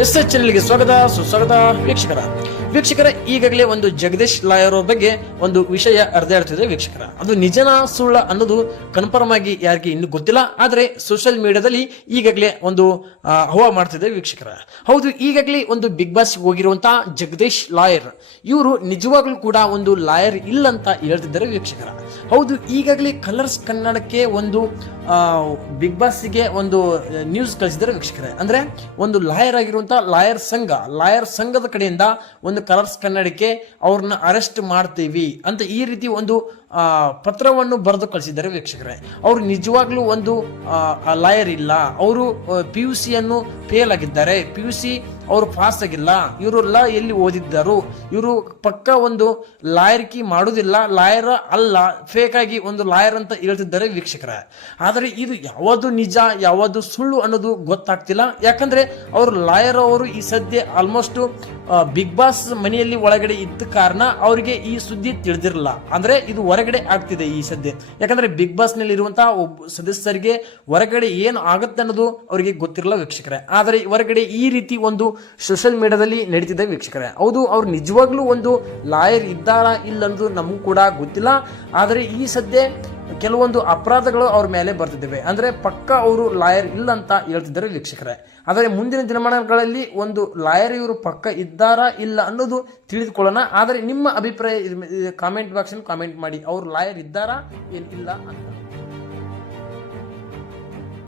S H ಎಲ್ಗೆ ಸ್ವಾಗತ ಸುಸ್ವಾಗತ ವೀಕ್ಷಕರ. ವೀಕ್ಷಕರ, ಈಗಾಗಲೇ ಒಂದು ಜಗದೀಶ್ ಲಾಯರ್ ಬಗ್ಗೆ ಒಂದು ವಿಷಯ ಅರ್ಧ ಹೇಳ್ತಿದೆ ವೀಕ್ಷಕರ. ಅದು ನಿಜನ ಸುಳ್ಳ ಅನ್ನೋದು ಕನ್ಫರ್ಮ್ ಆಗಿ ಯಾರಿಗೆ ಇನ್ನು ಗೊತ್ತಿಲ್ಲ, ಆದರೆ ಸೋಷಿಯಲ್ ಮೀಡಿಯಾದಲ್ಲಿ ಈಗಾಗಲೇ ಒಂದು ಹವಾ ಮಾಡ್ತಿದೆ ವೀಕ್ಷಕರ. ಹೌದು, ಈಗಾಗಲೇ ಒಂದು ಬಿಗ್ ಬಾಸ್ ಹೋಗಿರುವಂತಹ ಜಗದೀಶ್ ಲಾಯರ್. ಇವರು ನಿಜವಾಗ್ಲೂ ಕೂಡ ಒಂದು ಲಾಯರ್ ಇಲ್ಲ ಅಂತ ಹೇಳ್ತಿದ್ದಾರೆ ವೀಕ್ಷಕರ. ಹೌದು, ಈಗಾಗಲೇ ಕಲರ್ಸ್ ಕನ್ನಡಕ್ಕೆ ಒಂದು ಬಿಗ್ ಬಾಸ್ಗೆ ಒಂದು ನ್ಯೂಸ್ ಕಳಿಸಿದ್ದಾರೆ ವೀಕ್ಷಕರೇ. ಅಂದ್ರೆ ಒಂದು ಲಾಯರ್ ಆಗಿರುವಂತಹ ಲಾಯರ್ ಸಂಘ, ಲಾಯರ್ ಸಂಘದ ಕಡೆಯಿಂದ ಒಂದು ಕಲರ್ಸ್ ಕನ್ನಡಕ್ಕೆ ಅವ್ರನ್ನ ಅರೆಸ್ಟ್ ಮಾಡ್ತೀವಿ ಅಂತ ಈ ರೀತಿ ಒಂದು ಪತ್ರವನ್ನು ಬರೆದು ಕಳಿಸಿದ್ದಾರೆ ವೀಕ್ಷಕರೇ. ಅವ್ರು ನಿಜವಾಗ್ಲೂ ಒಂದು ಲಾಯರ್ ಇಲ್ಲ. ಅವರು ಪಿ ಯು ಸಿಯನ್ನು ಫೇಲ್ ಆಗಿದ್ದಾರೆ. ಪಿ ಯು ಸಿ ಅವರು ಪಾಸ್ ಆಗಿಲ್ಲ. ಇವರೆಲ್ಲ ಎಲ್ಲಿ ಓದಿದ್ದರು? ಇವರು ಪಕ್ಕ ಒಂದು ಲಾಯರ್ಕಿ ಮಾಡುವುದಿಲ್ಲ ಲಾಯರ್ ಅಲ್ಲ. ಫೇಕ್ ಆಗಿ ಒಂದು ಲಾಯರ್ ಅಂತ ಹೇಳ್ತಿದ್ದಾರೆ ವೀಕ್ಷಕರ. ಆದರೆ ಇದು ಯಾವುದು ನಿಜ, ಯಾವುದು ಸುಳ್ಳು ಅನ್ನೋದು ಗೊತ್ತಾಗ್ತಿಲ್ಲ. ಯಾಕಂದ್ರೆ ಅವರು ಲಾಯರ್ ಅವರು ಈ ಸದ್ಯ ಆಲ್ಮೋಸ್ಟ್ ಬಿಗ್ ಬಾಸ್ ಮನೆಯಲ್ಲಿ ಒಳಗಡೆ ಇದ್ದ ಕಾರಣ ಅವರಿಗೆ ಈ ಸುದ್ದಿ ತಿಳಿದಿರಲ್ಲ. ಅಂದ್ರೆ ಇದು ಹೊರಗಡೆ ಆಗ್ತಿದೆ ಈ ಸದ್ಯ. ಯಾಕಂದ್ರೆ ಬಿಗ್ ಬಾಸ್ನಲ್ಲಿ ಇರುವಂತಹ ಒಬ್ಬ ಸದಸ್ಯರಿಗೆ ಹೊರಗಡೆ ಏನು ಆಗುತ್ತೆ ಅನ್ನೋದು ಅವರಿಗೆ ಗೊತ್ತಿರಲ್ಲ ವೀಕ್ಷಕರೇ. ಆದರೆ ಹೊರಗಡೆ ಈ ರೀತಿ ಒಂದು ಸೋಷಿಯಲ್ ಮೀಡಿಯಾದಲ್ಲಿ ನಡೀತಿದೆ ವೀಕ್ಷಕರೇ. ಹೌದು, ಅವ್ರು ನಿಜವಾಗ್ಲೂ ಒಂದು ಲಾಯರ್ ಇದ್ದಾರಾ ಇಲ್ಲ ಅನ್ನೋದು ನಮಗೂ ಕೂಡ ಗೊತ್ತಿಲ್ಲ. ಆದರೆ ಈ ಸದ್ಯ ಕೆಲವೊಂದು ಅಪರಾಧಗಳು ಅವ್ರ ಮೇಲೆ ಬರ್ತಿದ್ದೇವೆ. ಅಂದರೆ ಪಕ್ಕ ಅವರು ಲಾಯರ್ ಇಲ್ಲ ಅಂತ ಹೇಳ್ತಿದ್ದಾರೆ ವೀಕ್ಷಕರೇ. ಆದರೆ ಮುಂದಿನ ದಿನಮಾನಗಳಲ್ಲಿ ಒಂದು ಲಾಯರ್ ಇವರು ಪಕ್ಕ ಇದ್ದಾರಾ ಇಲ್ಲ ಅನ್ನೋದು ತಿಳಿದುಕೊಳ್ಳೋಣ. ಆದರೆ ನಿಮ್ಮ ಅಭಿಪ್ರಾಯ ಕಾಮೆಂಟ್ ಬಾಕ್ಸ್ ಕಾಮೆಂಟ್ ಮಾಡಿ. ಅವರು ಲಾಯರ್ ಇದ್ದಾರಾ ಇಲ್ಲ ಅಂತ.